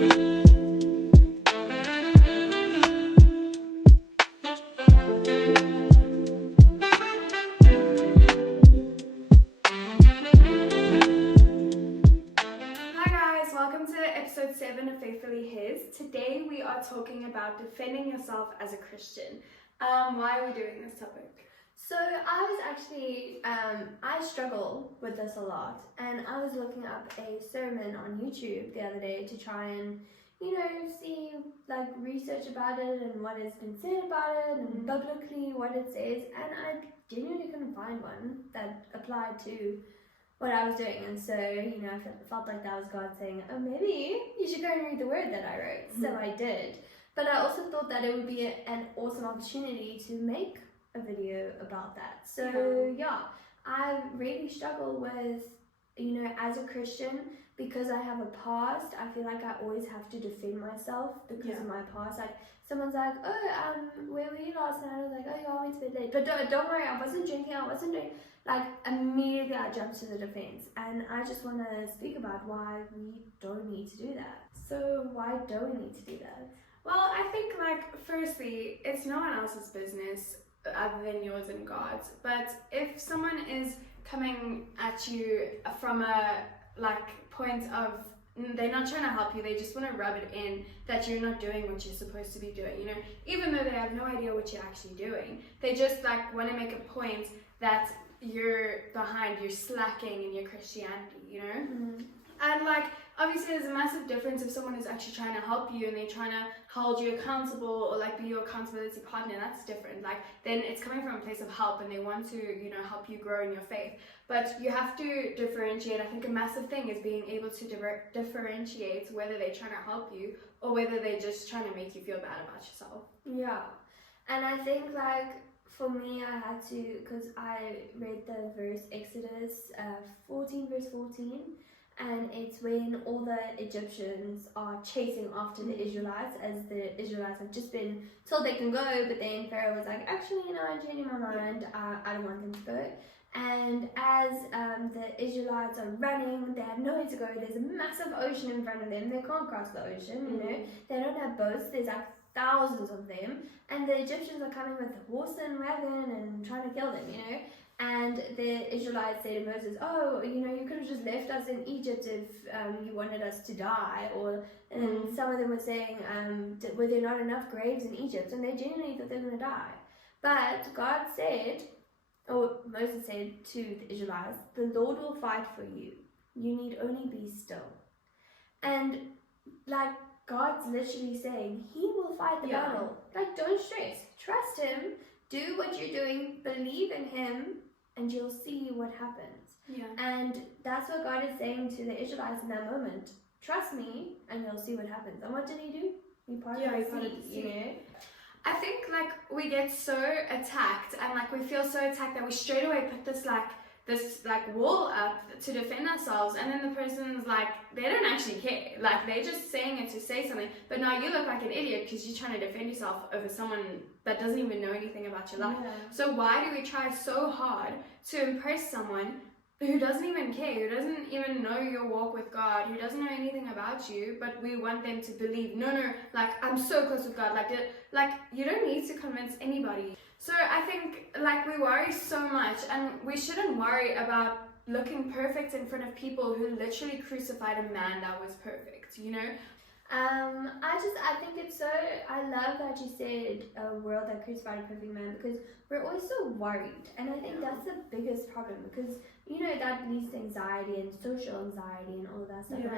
Episode 7 of Faithfully His. Today we are talking about defending yourself as a Christian. Why are we doing this topic? So I was actually, I struggle with this a lot, and I was looking up a sermon on YouTube the other day to try and, see, research about it and what has been said about it and biblically what it says, and I genuinely couldn't find one that applied to what I was doing. And so, I felt like that was God saying, oh, maybe you should go and read the word that I wrote. So I did. But I also thought that it would be an awesome opportunity to make a video about that. So I really struggle with, as a Christian, because I have a past, I feel like I always have to defend myself because of my past. Like, someone's like, oh, where were you last night? I was like, oh, yeah, I went to bed late. But don't worry, I wasn't drinking, I wasn't doing... immediately I jumped to the defense, and I just want to speak about why we don't need to do that. So why don't we need to do that? Well, I think, firstly, it's no one else's business other than yours and God's. But if someone is coming at you from a, point of, they're not trying to help you, they just want to rub it in that you're not doing what you're supposed to be doing, even though they have no idea what you're actually doing. They just, want to make a point that you're behind, you're slacking in your Christianity, And obviously there's a massive difference if someone is actually trying to help you and they're trying to hold you accountable or be your accountability partner. That's different. Then it's coming from a place of help and they want to, help you grow in your faith. But you have to differentiate. I think a massive thing is being able to differentiate whether they're trying to help you or whether they're just trying to make you feel bad about yourself. Yeah. And I think for me, I had to, because I read the verse Exodus 14 verse 14, and it's when all the Egyptians are chasing after the Israelites, as the Israelites have just been told they can go, but then Pharaoh was like, actually, I'm changing my mind, I don't want them to go. And as the Israelites are running, they have nowhere to go, there's a massive ocean in front of them, they can't cross the ocean, they don't have boats, there's thousands of them, and the Egyptians are coming with horse and wagon and trying to kill them, and the Israelites say to Moses, oh, you could have just left us in Egypt if you wanted us to die, and some of them were saying, were there not enough graves in Egypt, and they genuinely thought they were going to die. But God said, or Moses said to the Israelites, the Lord will fight for you, you need only be still. And God's literally saying he will fight the battle. Don't stress. Trust him. Do what you're doing. Believe in him, and you'll see what happens. Yeah. And that's what God is saying to the Israelites in that moment. Trust me, and you'll see what happens. And what did he do? He parted the sea. I think we get so attacked, and we feel so attacked that we straight away put this wall up to defend ourselves, and then the person's they don't actually care, they're just saying it to say something, but now you look like an idiot because you're trying to defend yourself over someone that doesn't even know anything about your life. So why do we try so hard to impress someone who doesn't even care, who doesn't even know your walk with God, who doesn't know anything about you, but we want them to believe, no, I'm so close with God, you don't need to convince anybody. So I think we worry so much, and we shouldn't worry about looking perfect in front of people who literally crucified a man that was perfect, I think it's so, I love that you said a world that crucified a perfect man, because we're always so worried, and I think that's the biggest problem, because that leads to anxiety and social anxiety and all of that stuff. And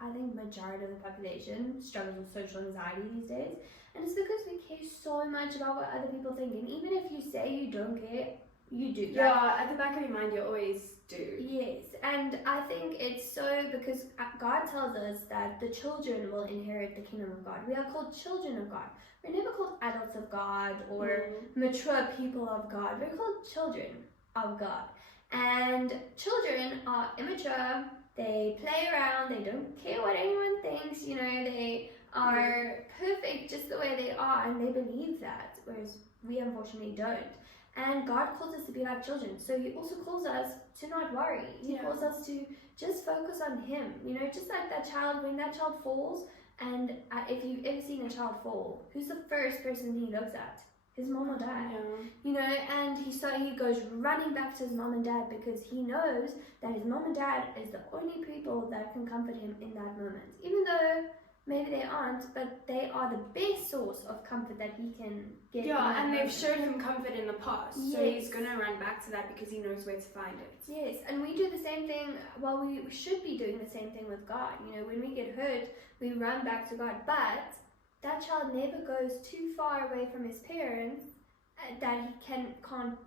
I think majority of the population struggles with social anxiety these days, and it's because we care so much about what other people think. And even if you say you don't care, you do. At the back of your mind, you always do. Yes, and I think it's so because God tells us that the children will inherit the kingdom of God. We are called children of God. We're never called adults of God or mature people of God. We're called children of God. And children are immature, they play around, they don't care what anyone thinks, they are perfect just the way they are, and they believe that, whereas we unfortunately don't. And God calls us to be like children, so he also calls us to not worry. He calls us to just focus on him, just like that child, when that child falls, And if you've ever seen a child fall, who's the first person he looks at? His mom or dad. You know, and he goes running back to his mom and dad because he knows that his mom and dad is the only people that can comfort him in that moment. Even though maybe they aren't, but they are the best source of comfort that he can get. Yeah, and they've showed him comfort in the past, so he's going to run back to that because he knows where to find it. Yes, and we do the same thing. Well, we should be doing the same thing with God. You know, when we get hurt, we run back to God, but that child never goes too far away from his parents that he can't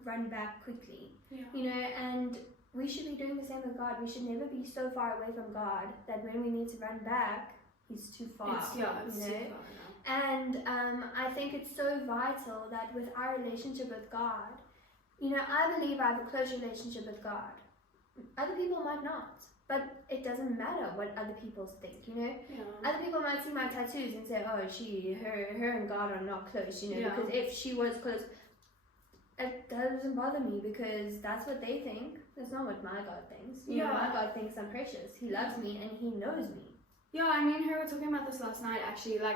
run back quickly. Yeah. You know, and we should be doing the same with God. We should never be so far away from God that when we need to run back, he's too far. It's too far now. And I think it's so vital that with our relationship with God, you know, I believe I have a close relationship with God. Other people might not. But it doesn't matter what other people think, you know. Yeah. Other people might see my tattoos and say, "Oh, her and God are not close," you know. Because if she was close, it doesn't bother me because that's what they think. That's not what my God thinks. You know, my God thinks I'm precious. He loves me and He knows me. Yeah, I mean, we were talking about this last night actually, like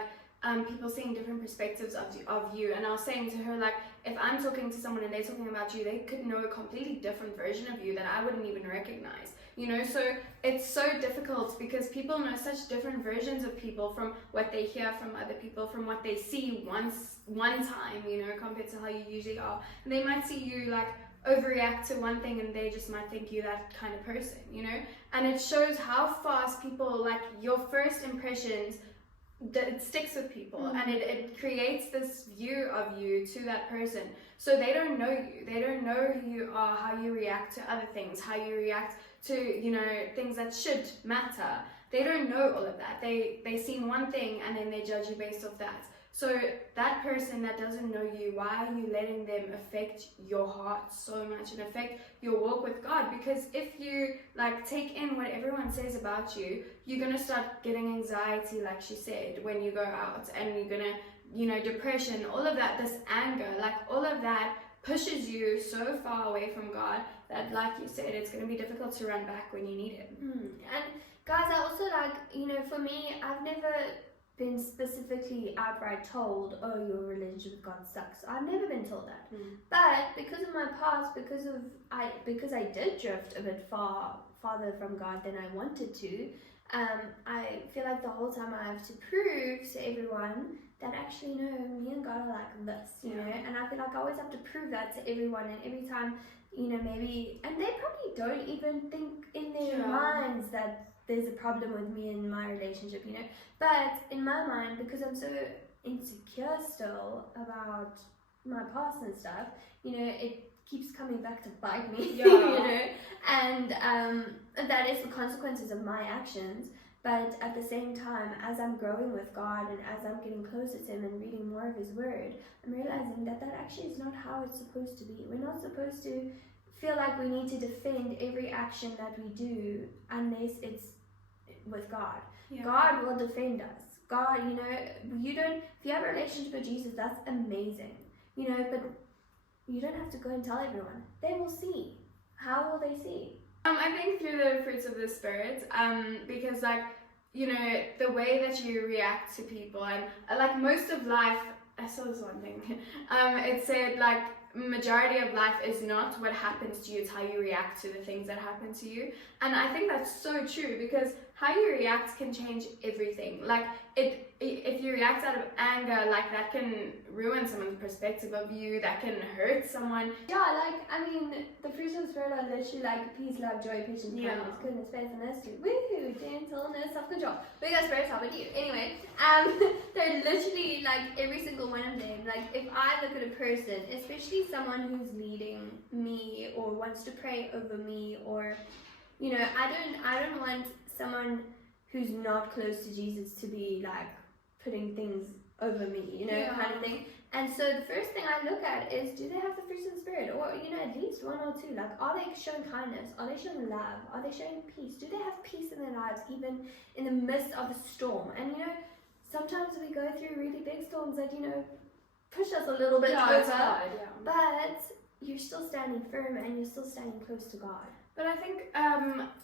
people seeing different perspectives of you, and I was saying to her, like, if I'm talking to someone and they're talking about you, they could know a completely different version of you that I wouldn't even recognize, you know. So it's so difficult because people know such different versions of people from what they hear from other people, from what they see one time, you know, compared to how you usually are. And they might see you like overreact to one thing and they just might think you that kind of person, you know. And it shows how fast people, like, your first impressions, it sticks with people, and it creates this view of you to that person. So they don't know you, they don't know who you are, how you react to other things, how you react to, you know, things that should matter. They don't know all of that. They see one thing and then they judge you based off that. So that person that doesn't know you, why are you letting them affect your heart so much and affect your walk with God? Because if you like take in what everyone says about you, you're going to start getting anxiety, like she said, when you go out, and you're going to, you know, depression, all of that, this anger, like all of that pushes you so far away from God that, like you said, it's going to be difficult to run back when you need Him. And guys, I also, like, you know, for me, I've never been specifically outright told, "Oh, your relationship with God sucks." I've never been told that. But because of my past, because I did drift a bit farther from God than I wanted to, I feel like the whole time I have to prove to everyone that actually, no, me and God are like this, you know. And I feel like I always have to prove that to everyone, and every time, you know, maybe, and they probably don't even think in their minds that there's a problem with me and my relationship, you know. But in my mind, because I'm so insecure still about my past and stuff, you know, it keeps coming back to bite me, you know. And that is the consequences of my actions. But at the same time, as I'm growing with God and as I'm getting closer to Him and reading more of His Word, I'm realizing that actually is not how it's supposed to be. We're not supposed to feel like we need to defend every action that we do unless it's with God. God will defend us. God, you know, if you have a relationship with Jesus, that's amazing, you know, but you don't have to go and tell everyone. They will see. How will they see? I think through the fruits of the Spirit, because, like, you know, the way that you react to people, and like most of life, I saw this one thing, it said, like, majority of life is not what happens to you, it's how you react to the things that happen to you. And I think that's so true, because how you react can change everything. Like, if you react out of anger, like, that can ruin someone's perspective of you, that can hurt someone. Yeah, like, I mean, the fruits of the Spirit are literally like peace, love, joy, patience, kindness, goodness, faithfulness, woohoo, gentleness, self-control. We got Spirit help with you. Anyway, they're literally like every single one of them. Like, if I look at a person, especially someone who's leading me or wants to pray over me, or, you know, I don't want someone who's not close to Jesus to be like putting things over me, you know, kind of thing. And so the first thing I look at is, do they have the fruits of the Spirit? Or, you know, at least one or two. Like, are they showing kindness? Are they showing love? Are they showing peace? Do they have peace in their lives, even in the midst of a storm? And, you know, sometimes we go through really big storms that, you know, push us a little bit over. But you're still standing firm and you're still standing close to God. But I think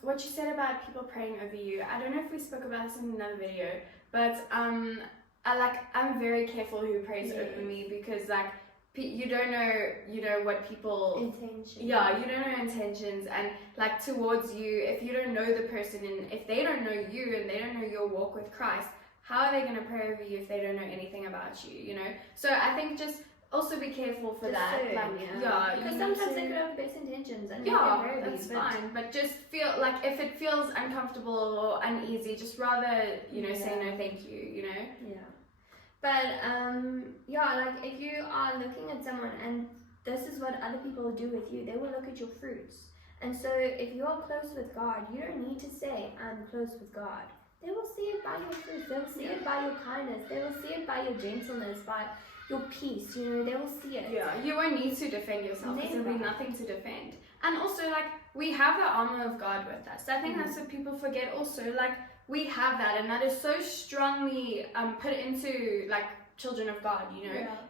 what you said about people praying over you, I don't know if we spoke about this in another video, but I'm very careful who prays over me, because like you don't know what people intentions. Yeah, you don't know intentions, and like towards you, if you don't know the person and if they don't know you and they don't know your walk with Christ, how are they going to pray over you if they don't know anything about you? You know. So I think just also be careful for that. Because sometimes they could have best intentions and that's fine. But just feel like if it feels uncomfortable or uneasy, just rather say no, thank you. You know. Yeah. But like if you are looking at someone and this is what other people will do with you, they will look at your fruits. And so if you are close with God, you don't need to say, I'm close with God. They will see it by your fruits. They will see it by your kindness. They will see it by your gentleness, by your peace. They will see it. Yeah, you won't need to defend yourself, because there'll be nothing to defend. And also, like, we have the armor of God with us. I think that's what people forget also. Like, we have that, and that is so strongly put into, like, children of God,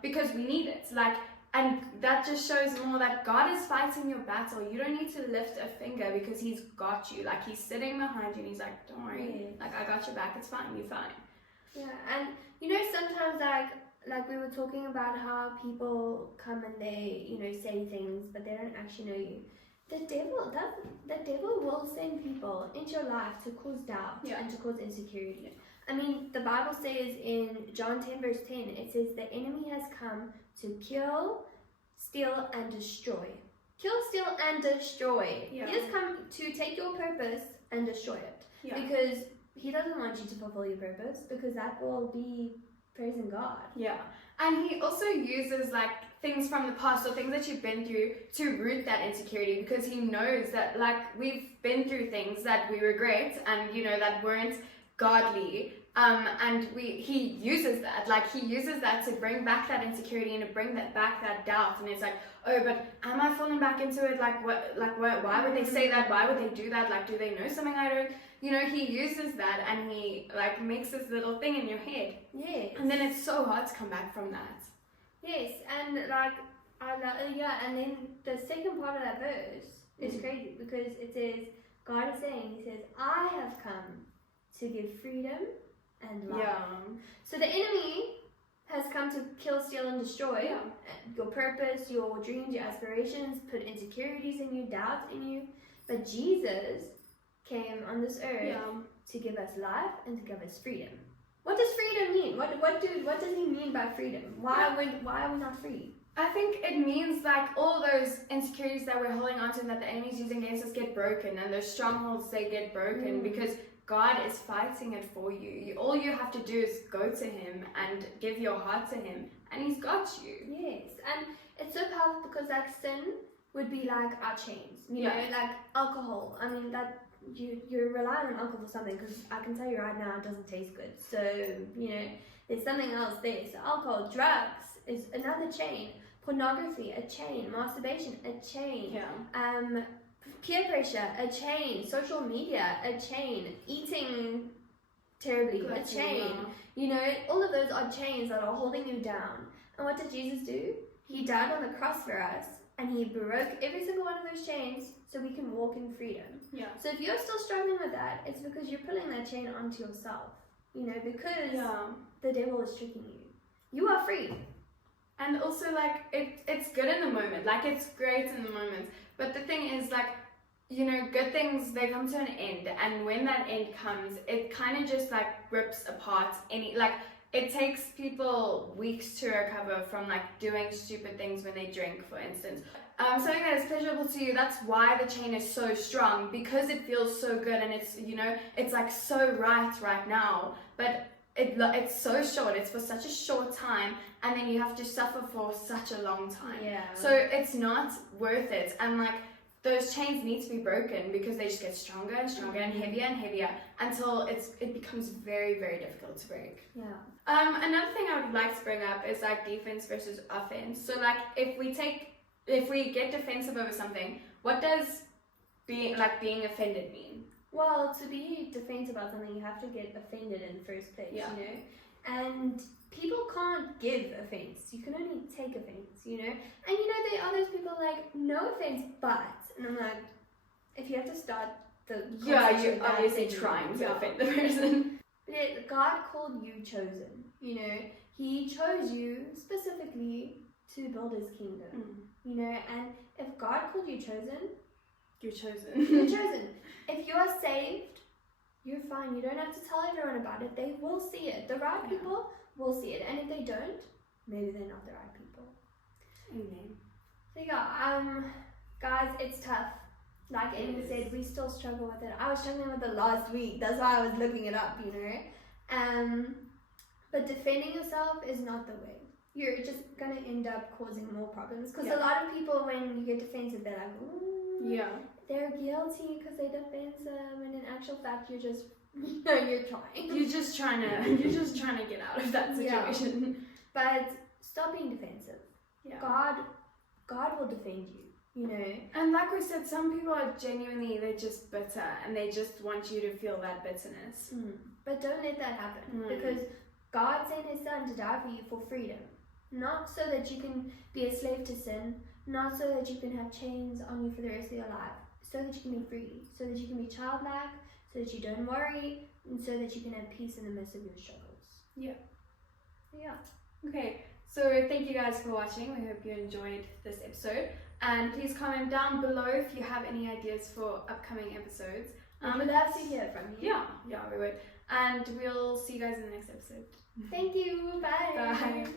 because we need it. Like, and that just shows more that God is fighting your battle. You don't need to lift a finger, because he's got you. Like, he's sitting behind you and he's like, don't worry. Like, I got your back. It's fine. You're fine. Yeah, and sometimes like we were talking about how people come and they, say things, but they don't actually know you. The devil will send people into your life to cause doubt and to cause insecurity. I mean, the Bible says in John 10 verse 10, it says the enemy has come to kill, steal, and destroy. Kill, steal, and destroy. Yeah. He has come to take your purpose and destroy it. Yeah. Because he doesn't want you to fulfill your purpose, because that will be praising God. Yeah. And he also uses like things from the past or things that you've been through to root that insecurity, because he knows that like we've been through things that we regret and that weren't godly, and he uses that to bring back that insecurity and to bring back that doubt. And it's like, oh, but am I falling back into it? Why would they say that? Why would they do that? Like, do they know something I don't? He uses that, and he like makes this little thing in your head. Yes. And then it's so hard to come back from that. Yes, and like and then the second part of that verse is crazy, because it says, God is saying, he says, I have come to give freedom and life. Yeah. So the enemy has come to kill, steal, and destroy your purpose, your dreams, your aspirations, put insecurities in you, doubts in you. But Jesus came on this earth to give us life and to give us freedom. What does freedom mean? What does he mean by freedom? Why are we not free? I think it means like all those insecurities that we're holding onto and that the enemy's using against us get broken, and those strongholds, they get broken because God is fighting it for you. All you have to do is go to him and give your heart to him, and he's got you. Yes, and it's so powerful, because like sin would be like our chains, you know, like alcohol. I mean, that you're relying on alcohol for something, because I can tell you right now it doesn't taste good. So, there's something else there. So alcohol, drugs is another chain. Pornography, a chain. Masturbation, a chain. Yeah. Peer pressure, a chain. Social media, a chain. Eating terribly, a chain. All of those are chains that are holding you down. And what did Jesus do? He died on the cross for us, and he broke every single one of those chains so we can walk in freedom. Yeah. So if you're still struggling with that, it's because you're pulling that chain onto yourself. Because the devil is tricking you. You are free. And also, like, it's good in the moment. Like, it's great in the moment. But the thing is, like, good things, they come to an end. And when that end comes, it kind of just, like, rips apart it takes people weeks to recover from, like, doing stupid things when they drink, for instance. Something that is pleasurable to you, that's why the chain is so strong, because it feels so good, and it's, it's, like, so right now. But it's so short, it's for such a short time, and then you have to suffer for such a long time. Yeah. So it's not worth it. And, like, those chains need to be broken, because they just get stronger and stronger and heavier until it becomes very, very difficult to break. Yeah. Another thing I would like to bring up is like defense versus offense. So like if we get defensive over something, what does being offended mean? Well, to be defensive about something, you have to get offended in the first place, And people can't give offense. You can only take offense, And there are those people like, no offense, but, and I'm like, if you have to start the Yeah, conversation you're with that, obviously then trying to yeah. offend the person. But God called you chosen. You know, He chose you specifically to build His kingdom. You know, and if God called you chosen, You're chosen. you're chosen. If you are saved, you're fine. You don't have to tell everyone about it. They will see it. The right Yeah. people will see it, and if they don't, maybe they're not the right people. Amen. So yeah, guys, it's tough. Like It Amy is. said, we still struggle with it. I was struggling with it last week. That's why I was looking it up, you know. But defending yourself is not the way. You're just gonna end up causing more problems. Because Yeah. a lot of people, when you get defensive, they're like, ooh, Yeah. they're guilty because they're defensive. And in actual fact, you're just, you're trying. You're just trying to get out of that Yeah. situation. But stop being defensive. Yeah. God will defend you. You know. And like we said, some people are genuinely, they're just bitter and they just want you to feel that bitterness. But don't let that happen Mm. because God sent His Son to die for you for freedom. Not so that you can be a slave to sin, not so that you can have chains on you for the rest of your life, so that you can be free, so that you can be childlike, so that you don't worry, and so that you can have peace in the midst of your struggles. Yeah. Yeah. Okay, so thank you guys for watching. We hope you enjoyed this episode. And please comment down below if you have any ideas for upcoming episodes. We'd love to hear from you. Yeah, we would. And we'll see you guys in the next episode. Thank you. Bye. Bye.